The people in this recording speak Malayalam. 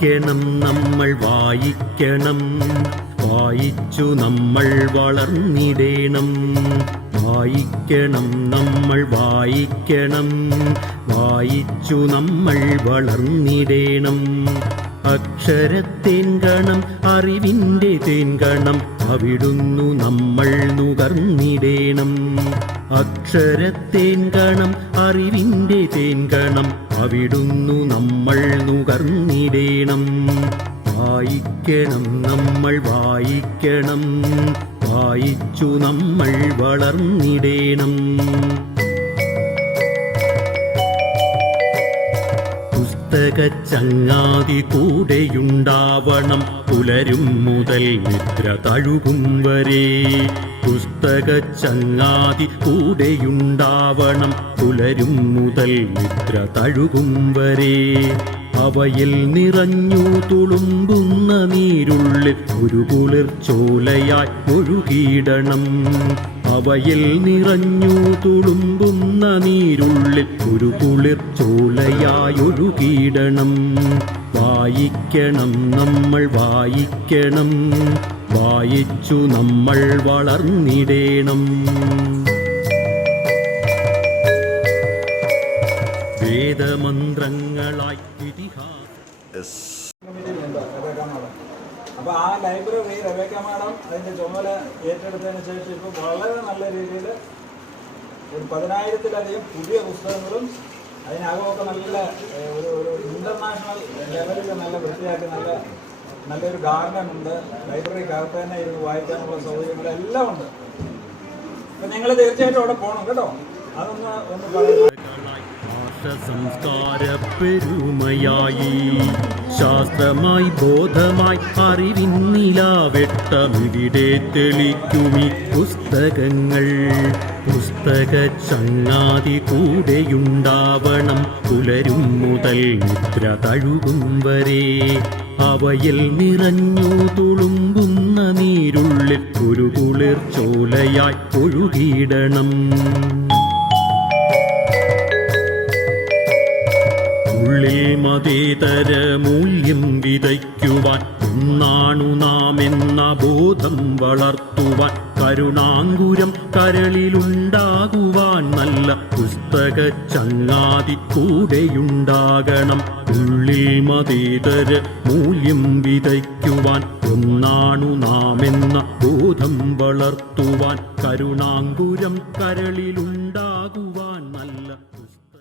വായിക്കണം നമ്മൾ വായിക്കണം, വായിച്ചു നമ്മൾ വളർന്നിടേണം. വായിക്കണം നമ്മൾ വായിക്കണം, വായിച്ചു നമ്മൾ വളർന്നിടേണം. അക്ഷരത്തേൻകണം അറിവിൻ്റെ തേൻകണം, അവിടുന്നു നമ്മൾ നുകർന്നിടേണം. അക്ഷരത്തേൻകണം അറിവിൻ്റെ തേൻകണം, അവിടുന്നു നമ്മൾ നുകർന്നിടേണം. വായിക്കണം നമ്മൾ വായിക്കണം, വായിച്ചു നമ്മൾ വളർന്നിടേണം. പുസ്തകച്ചങ്ങാതി കൂടെയുണ്ടാവണം, പുലരും മുതൽ നിദ്ര തഴുകും വരെ. പുസ്തകച്ചങ്ങാതി കൂടെയുണ്ടാവണം, പുലരും മുതൽ നിദ്ര തഴുകും വരെ. അവയിൽ നിറഞ്ഞു തുളുമ്പുന്ന നീരുള്ളിൽ ഒരു കുളിർച്ചോലയായി ഒഴുകിയിടണം. അവയിൽ നിറഞ്ഞു തുളുമ്പുന്ന നീരുള്ളിൽ ഒരു കുളിർച്ചോലയായി ഒഴുകിയിടണം. വായിക്കണം നമ്മൾ വായിക്കണം, വായിച്ചു നമ്മൾ വളർന്നിടേണം. വേദമന്ത്രങ്ങളായി അപ്പോൾ ആ ലൈബ്രറി റെബേക്ക മാഡം അതിൻ്റെ ചുമതല ഏറ്റെടുത്തതിന് ശേഷം ഇപ്പോൾ വളരെ നല്ല രീതിയിൽ ഒരു 10,000-ലധികം പുതിയ പുസ്തകങ്ങളും അതിനകമൊക്കെ നല്ല ഒരു ഇൻ്റർനാഷണൽ ലെവലിൽ നല്ല വൃത്തിയാക്കി നല്ലൊരു ഗാർഡൻ ഉണ്ട്. ലൈബ്രറിക്കകത്ത് തന്നെ ഇരുന്ന് വായിക്കാനുള്ള സൗകര്യങ്ങളെല്ലാം ഉണ്ട്. അപ്പം നിങ്ങൾ തീർച്ചയായിട്ടും അവിടെ പോകണം കേട്ടോ. അതൊന്ന് പറയുക. സംസ്കാര പെരുമയായി ശാസ്ത്രമായി ബോധമായി അറിവിന്നിലാവെട്ടമിവിടെ തെളിക്കുമി പുസ്തകങ്ങൾ. പുസ്തക ചങ്ങാതി കൂടെയുണ്ടാവണം, പുലരും മുതൽ നിദ്ര തഴുകും വരെ. അവയിൽ നിറഞ്ഞു തുളുമ്പുന്ന നീരുള്ളിൽ ഒരു കുളിർച്ചോലയായി ഒഴുകിയിടണം. ഉള്ളിൽ മതേതര മൂല്യം വിതയ്ക്കുവാൻ ഒന്നാണു നാം എന്ന ബോധം വളർത്തുവാൻ, കരുണാങ്കുരം കരളിലുണ്ടാകുവാൻ നല്ല പുസ്തക ചങ്ങാതി കൂടെയുണ്ടാകണം. ഉള്ളിൽ മതേതര മൂല്യം വിതയ്ക്കുവാൻ ഒന്നാണു നാം എന്ന ബോധം വളർത്തുവാൻ, കരുണാങ്കുരം കരളിലുണ്ടാകുവാൻ